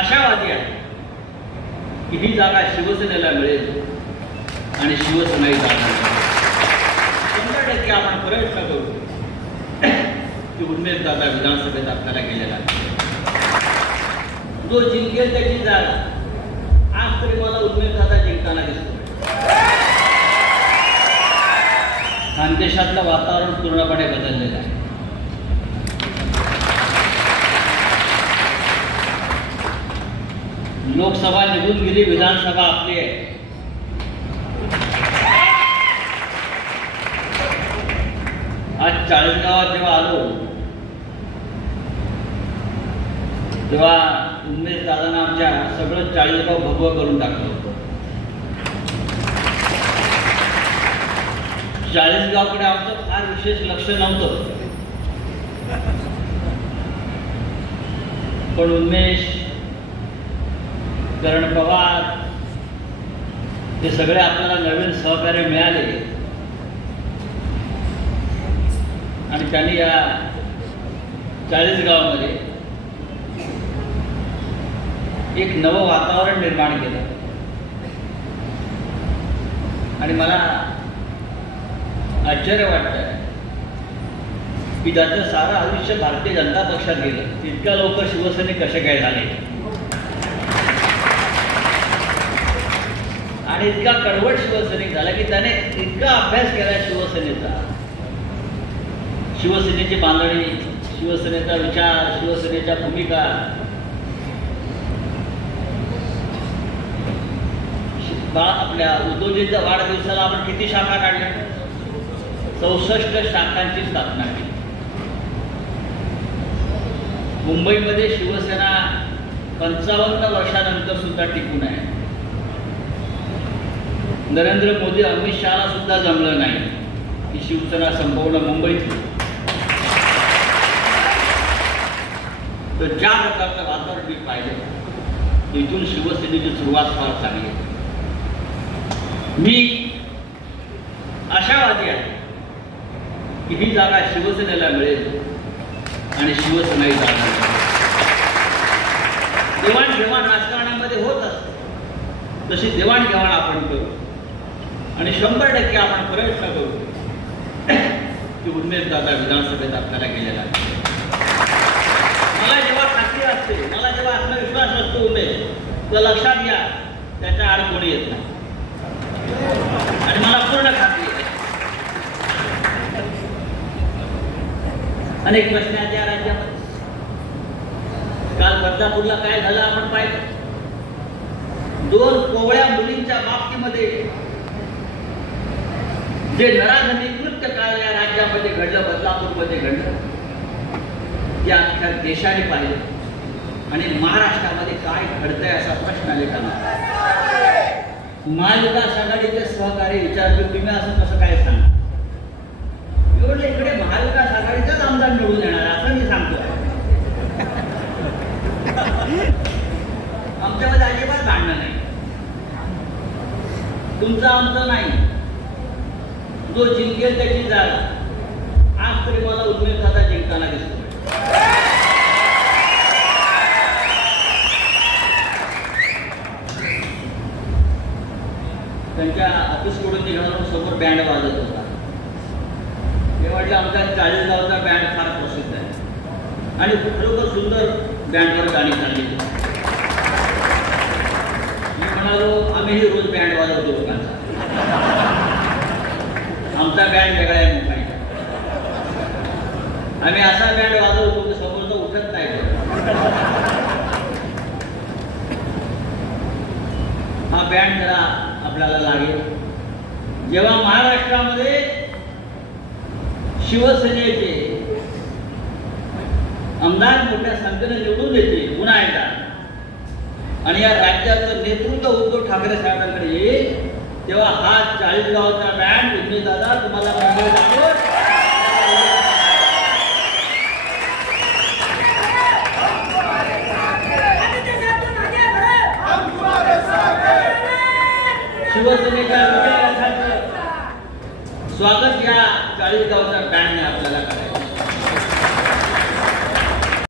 आशावादी आहे की ही जागा शिवसेनेला मिळेल आणि शिवसेना ही जागा शंभर टक्के आपण प्रयत्न करू की उन्मेष दादा विधानसभेत आपल्याला गेलेला जो जिंकेल त्याची जागा आज तरी मला उन्मेष दादा जिंकताना दिसतो खानदेशातलं वातावरण पूर्णपणे बदललेलं आहे. लोकसभा निघून गेली विधानसभा आपली आहे. आज चाळीसगावात जेव्हा आलो तेव्हा उमेश दादांना आमच्या सगळं चाळीसगाव भगवं करून टाकलं होतं. चाळीसगावकडे आमचं फार विशेष लक्ष नव्हतं. पण उन्मेश करण पवार हे सगळे आपल्याला नवीन सहकार्य मिळाले. आणि त्यांनी या चाळीस गावामध्ये एक नवं वातावरण निर्माण केलं. आणि मला आश्चर्य वाटतं की ज्याचं सारं आयुष्य भारतीय जनता पक्षात गेलं इतक्या लवकर शिवसेने कसे काय झाले? इतका कडवट शिवसैनिक झाला की त्याने इतका अभ्यास केला शिवसेनेचा. शिवसेनेची बांधणी शिवसेनेचा विचार शिवसेनेच्या भूमिका. आपल्या उद्योजींच्या वाढदिवसाला आपण किती शाखा काढल्या? चौसष्ट शाखांची स्थापना केली. मुंबईमध्ये शिवसेना पंचावन्न वर्षानंतर सुद्धा टिकून आहे. नरेंद्र मोदी अमित शहाला सुद्धा जमलं नाही. की शिवसेना संपूर्ण मुंबईत. तर ज्या प्रकारचं वातावरण मी पाहिलं इथून शिवसेनेची सुरुवात फार चांगली आहे. मी आशावादी आहे की ही जागा शिवसेनेला मिळेल आणि शिवसेना ही जागा देवाणघेवाण राजकारणामध्ये होत असते. तशी देवाणघेवाण आपण करू. आणि शंभर टक्के आपण प्रयत्न करू. की उन्मेष दादा विधानसभेत आपल्याला गेलेला मला जेव्हा खात्री असते मला जेव्हा आत्मविश्वास असतो उमेश तर लक्षात घ्या त्याच्या आड कोणी येत नाही. आणि मला पूर्ण खात्री अनेक प्रश्न आहेत या राज्यामध्ये. काल बदलापूरला काय झालं आपण पाहिलं? दोन कोवळ्या मुलींच्या बाबतीमध्ये जे नराधमी कृत्य काल या राज्यामध्ये घडलं बदलापूरमध्ये घडलं ते अख्ख्या देशाने पाहिलं. आणि महाराष्ट्रामध्ये काय घडतंय असा प्रश्न आलेला महाविकास आघाडीचे सहकारी विचारतो तुम्ही असं कसं काय सांगा? एवढं इकडे महाविकास आघाडीचाच आमदार मिळून येणार असं मी सांगतो. आमच्यामध्ये अजिबात भांडणं नाही. तुमचं आमचं नाही. जो जिंकेल त्याची जागा. आज तरी मला उन्मेष दादा जिंकताना दिसतो त्यांच्या ऑफिसकडून निघाला समोर बँड वाजत होता. ते म्हटलं आमचा चाळीस गावचा बँड फार प्रसिद्ध आहे. आणि खरोखर सुंदर बँडवर गाणी चालली मी म्हणालो आम्हीही रोज बँड वाजवतो लोकांचा. आमचा बँड वेगळा आहे मुंबई आम्ही असा बँड वाजवतो की समोरचं उठत नाही. हा बँड जरा आपल्याला लागेल. जेव्हा महाराष्ट्रामध्ये शिवसेनेचे आमदार मोठ्या संख्येने निवडून येते पुन्हा एकदा आणि या राज्याचं नेतृत्व उद्धव ठाकरे साहेबांकडे येईल तेव्हा हा चाळीस चाळीसगावचा बँड उजनी दादा तुम्हाला मुंबई दाखवत शिवसेनेच्या स्वागत या चाळीसगावचा बँडने आपल्याला करायचं.